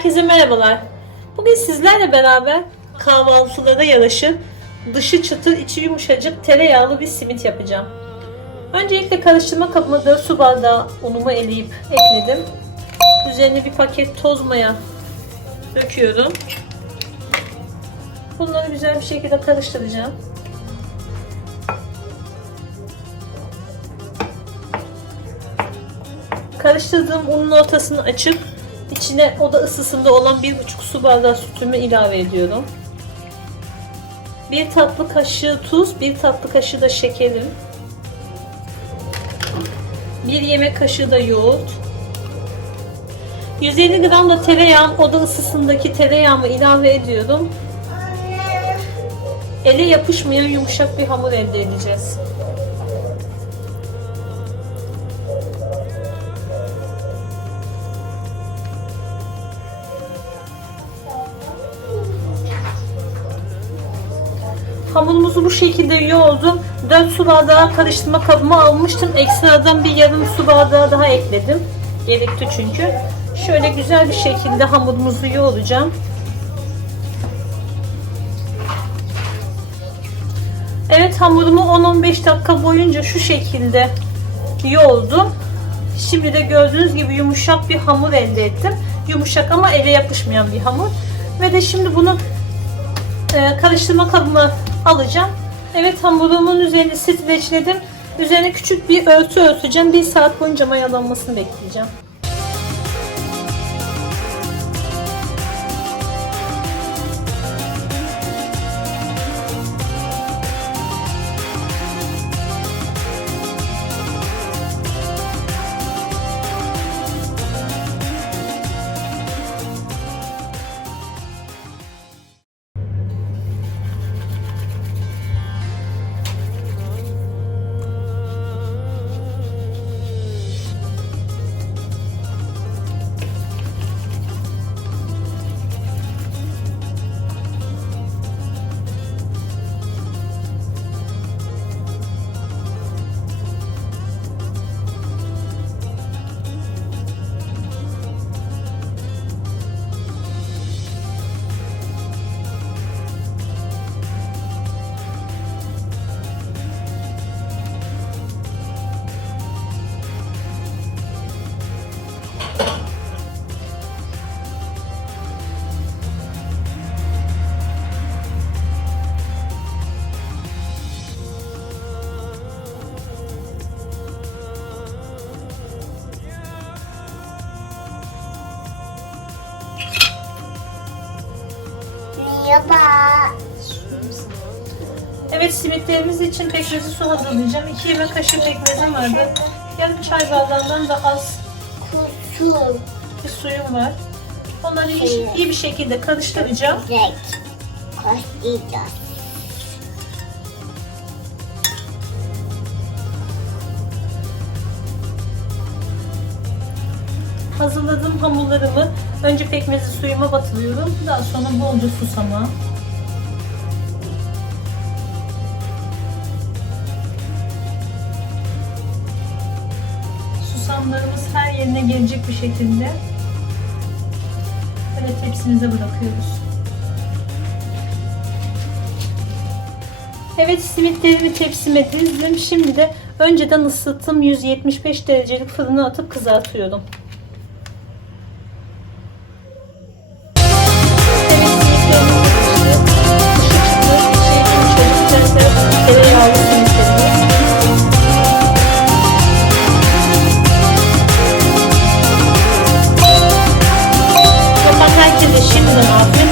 Herkese merhabalar. Bugün sizlerle beraber kahvaltılara yaraşır, dışı çıtır, içi yumuşacık tereyağlı bir simit yapacağım. Öncelikle karıştırma kabıma 4 su bardağı unumu eleyip ekledim. Üzerine bir paket toz maya döküyorum. Bunları güzel bir şekilde karıştıracağım. Karıştırdığım unun ortasını açıp içine oda ısısında olan 1,5 su bardağı sütümü ilave ediyorum. 1 tatlı kaşığı tuz, 1 tatlı kaşığı da şekerim. 1 yemek kaşığı da yoğurt. 150 gram da tereyağım, oda ısısındaki tereyağımı ilave ediyorum. Ele yapışmayan yumuşak bir hamur elde edeceğiz. Hamurumuzu bu şekilde yoğurdum. 4 su bardağı karıştırma kabıma almıştım. Ekstradan bir yarım su bardağı daha ekledim. Gerekti çünkü. Şöyle güzel bir şekilde hamurumuzu yoğuracağım. Evet hamurumu 10-15 dakika boyunca şu şekilde yoğurdum. Şimdi de gördüğünüz gibi yumuşak bir hamur elde ettim. Yumuşak ama ele yapışmayan bir hamur. Ve de şimdi bunu e, karıştırma kabıma alacağım. Evet hamurumun üzerine streçledim. Üzerine küçük bir örtü örteceğim. Bir saat boyunca mayalanmasını bekleyeceğim. Evet simitlerimiz için pekmezi su hazırlayacağım. 2 yemek kaşığı pekmezim vardı. Yarım çay bardağından da az. Bir suyum var. Onları iyi, iyi bir şekilde karıştıracağım. Koşacağız. Hazırladığım hamurlarımı önce pekmezi suyuma batırıyorum. Daha sonra bolca susama. Susamlarımız her yerine gelecek bir şekilde böyle tepsimize bırakıyoruz. Evet simitlerimi tepsime dizdim. Şimdi de önceden ısıttığım 175 derecelik fırına atıp kızartıyorum. Yapan herkese